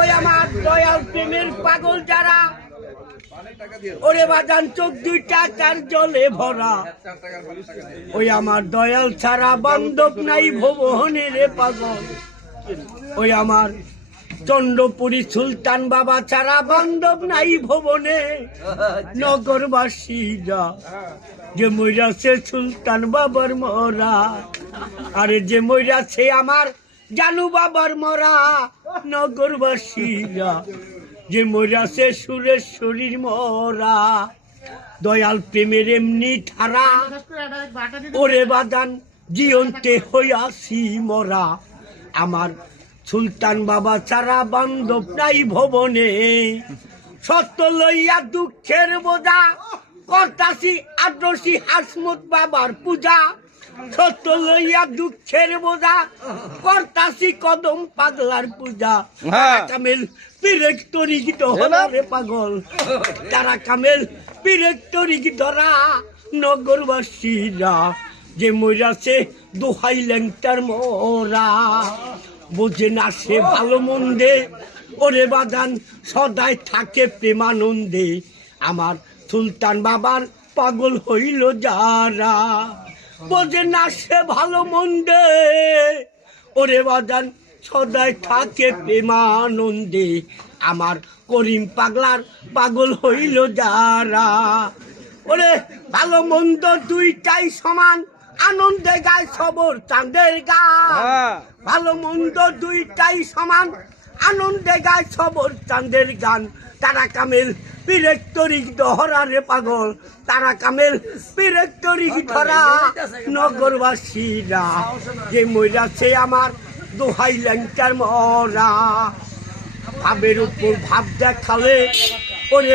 ওই আমার দয়াল প্রেমের পাগল যারা, ওরে বাজান চোখ দুইটা তার জলে ভরা। ওই আমার দয়াল ছাড়া বান্ধব নাই ভুবনে রে পাগল। ওই আমার চন্দ্রপুরী সুলতান বাবা ছাড়া বান্ধব নাই ভুবনে। নগরবাসীরা যে মইরাছে সুলতান বাবার মরা, আরে যে মইরাছে আমার জানু বাবার মরা। নগরবাসীরা যে মইরাছে সুরেশ্বরীর মরা। দয়াল প্রেমের এমনি ধারা, ওরে বাদান জিয়ন্তে হইয়াছি মরা। আমার সুলতান বাবা ছাড়া বান্ধব নাই ভবনে। সত্য লইয়া দুঃখের বোঝা করতাছি আদ্রসি হাসমত বাবার পূজা। সত্য লইয়া দুঃখের বোঝা করতাছি কদম পাগলার পূজা। কামেল পিরেক তরিক ধরা রে পাগল, তারা কামেল পিরেক তরিক ধরা। নগরবাসীরা যে মইরাছে দোহাই ল্যাংটার মোরা। বোঝে না সে ভালো মন্দে, ওরে বাদান সদাই থাকে প্রেমানন্দে। আমার সুলতান বাবার পাগল হইল যারা, বোঝে না সে ভালো মন্দে, ওরে বাদান সদাই থাকে প্রেমানন্দে। আমার করিম পাগলার পাগল হইল যারা। ওরে ভালো মন্দ দুইটাই সমান, আনন্দে গায় সবর চাঁদের গান। ভালো মন্দ দুইটাই সমান, আনন্দে গায় সবর চাঁদের গান। তারা কামেল পিরেক তরিক ধরা রে পাগল, তারা কামেল পিরেক তরিক ধরা। নগরবাসীরা যে মইরাছে আমার দোহাই ল্যাংটার মরা। ভাবের উপর ভাব দেখালে ওরে